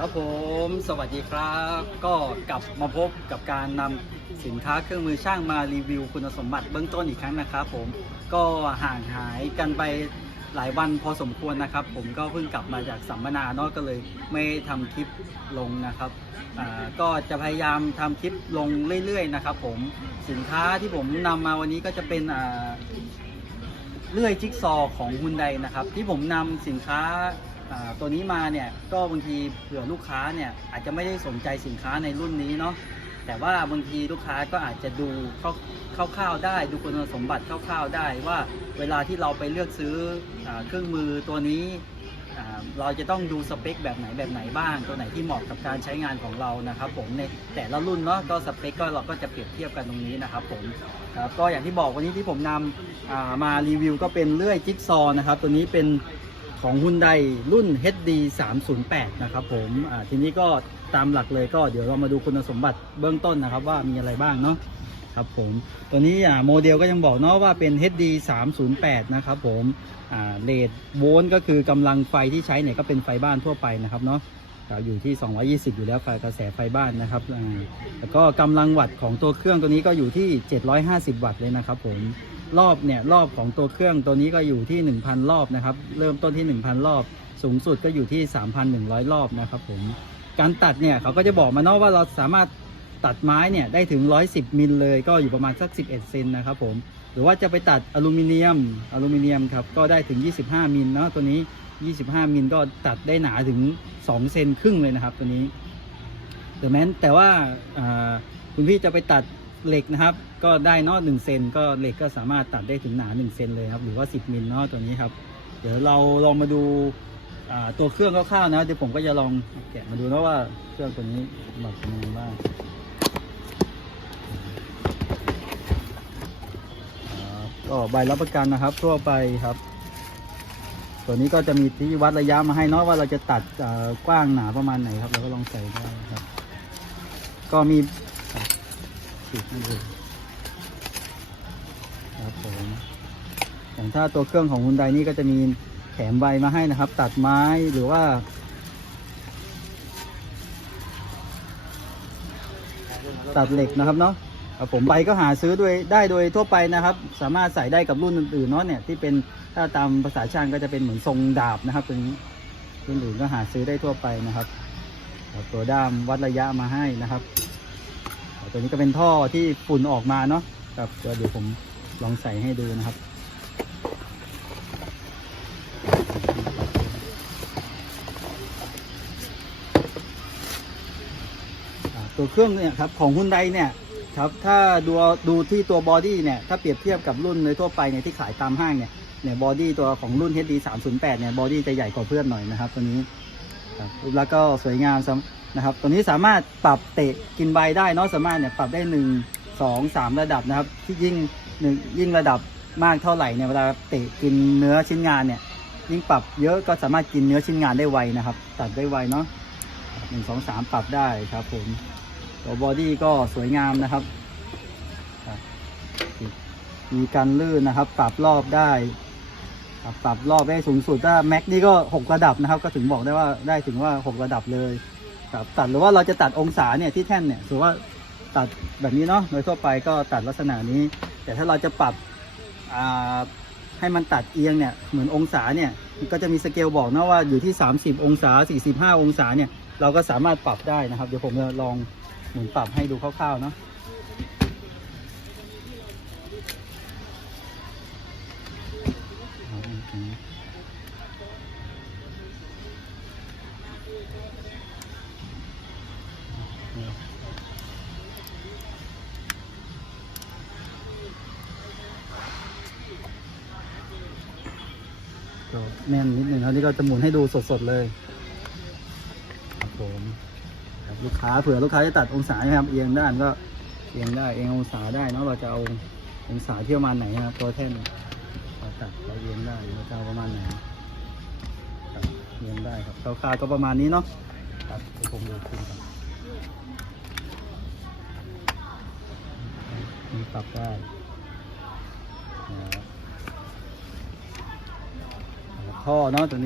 ครับผมสวัสดีครับก็กลับมาพบกับการนำสินค้าเครื่องมือช่างมารีวิวคุณสมบัติเบื้องต้นอีกครั้งนะครับผมก็ห่างหายกันไปหลายวันพอสมควรนะครับ ผมก็เพิ่งกลับมาจากสัมมนาเนาะก็เลยไม่ทำคลิปลงนะครับอ่าก็จะพยายามทำคลิปลงเรื่อยๆนะครับผมสินค้าที่ผมนำมาวันนี้ก็จะเป็นอ่า เลื่อยจิ๊กซอว์ของฮุนไดนะครับ ที่ผมนำสินค้าอ่า ตัวนี้มาเนี่ยก็บางทีเผื่อลูกค้าเนี่ยอาจจะไม่ได้สนใจสินค้าในรุ่นนี้เนาะแต่ว่าบางทีลูกค้าก็อาจจะดูคร่าวๆได้ ดูคุณสมบัติคร่าวๆได้ว่าเวลาที่เราไปเลือกซื้ออเครื่องมือตัวนี้เราจะต้องดูสเปคแบบไหนแบบไหนบ้าง ตัวไหนที่เหมาะกับการใช้งานของเรานะครับผมในแต่ละรุ่นเนาะก็สเปคก็เราก็จะเปรียบเทียบกันตรงนี้นะครับผมครับก็อย่างที่บอกวันนี้ที่ผมนำมารีวิวก็เป็นเลื่อยจิ๊กซอว์นะครับ ตัวนี้เป็น ของฮุนไดรุ่น HD 308 นะครับผมทีนี้ก็ตามหลักเลยก็เดี๋ยวเรามาดูคุณสมบัติเบื้องต้นนะครับว่ามีอะไรบ้างเนาะครับผมตัวนี้โมเดลก็ยังบอกเนาะว่าเป็น HD 308 นะครับผมเลดโวลต์ก็คือกำลังไฟที่ใช้เนี่ยก็เป็นไฟบ้านทั่วไปนะครับเนาะอยู่ที่ 220 อยู่แล้วไฟกระแสไฟบ้านนะครับแล้วก็กำลังวัตต์ของตัวเครื่องตัวนี้ก็อยู่ที่ 750 วัตต์เลยนะครับผม รอบเนี่ยรอบของตัวเครื่องตัวนี้ก็อยู่ที่ 1,000 รอบนะครับ เริ่มต้นที่ 1,000 รอบ สูงสุดก็อยู่ที่ 3,100 รอบนะครับผมการตัดเนี่ยเขาก็จะบอกมาเนาะว่าเราสามารถตัดไม้เนี่ยได้ถึง 110 มิลเลย ก็อยู่ประมาณสัก 11 เซนนะครับผมหรือว่าจะไปตัดอลูมิเนียมอลูมิเนียมครับก็ได้ถึง 25 มิลเนาะตัวนี้ 25 มิลก็ตัดได้หนาถึง 2 เซนครึ่งเลยนะครับตัวนี้แต่แม้นแต่ว่าอ่าคุณพี่จะไปตัด เหล็กนะครับ ก็ได้เนอะหนึ่งเซนก็เหล็กก็สามารถตัดได้ถึงหนา1เซนเลยครับ หรือว่า 10มิลเนาะตัวนี้ครับ เดี๋ยวเราลองมาดูตัวเครื่องคร่าวๆนะเดี๋ยวผมก็จะลองแกะมาดูนะว่าเครื่องตัวนี้แบบเป็นยังไงบ้างอ่าก็ใบรับประกันนะครับ ทั่วไปครับ ตัวนี้ก็จะมีที่วัดระยะมาให้เนาะว่าเราจะตัดกว้างหนาประมาณไหนครับเราก็ลองใส่ได้ครับ ก็มี อะฉีดให้ดูครับผมอย่างถ้าตัวเครื่องของฮุนไดนี่ก็จะมีแถมใบมาให้นะครับ ตัดไม้หรือว่า ตัดเหล็กนะครับเนาะครับผมใบก็หาซื้อด้วยได้โดยทั่วไปนะครับ สามารถใส่ได้กับรุ่นอื่นๆเนาะเนี่ยที่เป็นถ้าตามภาษาช่างก็จะเป็นเหมือนทรงดาบนะครับตัวนี้รุ่นอื่นก็หาซื้อได้ทั่วไปนะครับตัวด้ามวัดระยะมาให้นะครับ ตัวนี้ก็เป็นท่อที่ฝุ่นออกมาเนาะครับเดี๋ยวเดี๋ยวผมลองใส่ให้ดูนะครับตัวเครื่องเนี่ยครับของฮุนไดเนี่ยครับถ้าดูดูที่ตัวบอดี้เนี่ยถ้าเปรียบเทียบกับรุ่นในทั่วไปเนี่ยที่ขายตามห้างเนี่ยเนี่ยบอดี้ตัวของรุ่น HD 308เนี่ยบอดี้จะใหญ่กว่าเพื่อนหน่อยนะครับตัวนี้ครับรูปลักษณ์ก็สวยงามซ้ำ นะครับ ตัวนี้สามารถปรับเตะกินใบได้เนาะสามารถเนี่ยปรับได้หนึ่งสองสามระดับนะครับที่ยิ่งหนึ่งยิ่งระดับมากเท่าไหร่เนี่ยเวลาเตะกินเนื้อชิ้นงานเนี่ยยิ่งปรับเยอะก็สามารถกินเนื้อชิ้นงานได้ไวนะครับ ตัดได้ไวเนาะหนึ่งสองสามปรับได้ครับผมตัวบอดี้ก็สวยงามนะครับ มีการลื่นนะครับ ปรับรอบได้ครับปรับรอบได้สูงสุดถ้าแม็กนี่ก็6ระดับนะครับ ก็ถึงบอกได้ว่าได้ถึงว่า6ระดับเลย ครับตัดหรือว่าเราจะตัดองศาเนี่ยที่แท่นเนี่ยถือว่าตัดแบบนี้เนาะโดยทั่วไปก็ตัดลักษณะนี้ แต่ถ้าเราจะปรับให้มันตัดเอียงเนี่ยเหมือนองศาเนี่ยก็จะมีสเกลบอกนะว่าอยู่ที่ 30 องศา 45 องศาเนี่ยเราก็สามารถปรับได้นะครับ เดี๋ยวผมจะลองหมุนปรับให้ดูคร่าวๆเนาะ ก็แน่นนิดหนึ่งครับนี่ก็จะหมุนให้ดูสดๆเลยครับผมครับลูกค้าเผื่อลูกค้าจะตัดองศานะครับเอียงด้านก็เอียงได้เอียงองศาได้เนาะเราจะเอาองศาที่ประมาณไหนนะครับตัวแท่นเราตัดเราเอียงได้เราจะเอาประมาณไหนครับเอียงได้ครับคร่าวๆก็ประมาณนี้เนาะครับผมดูคุณกันนี่ปรับได้ ข้อเนาะตัวนี้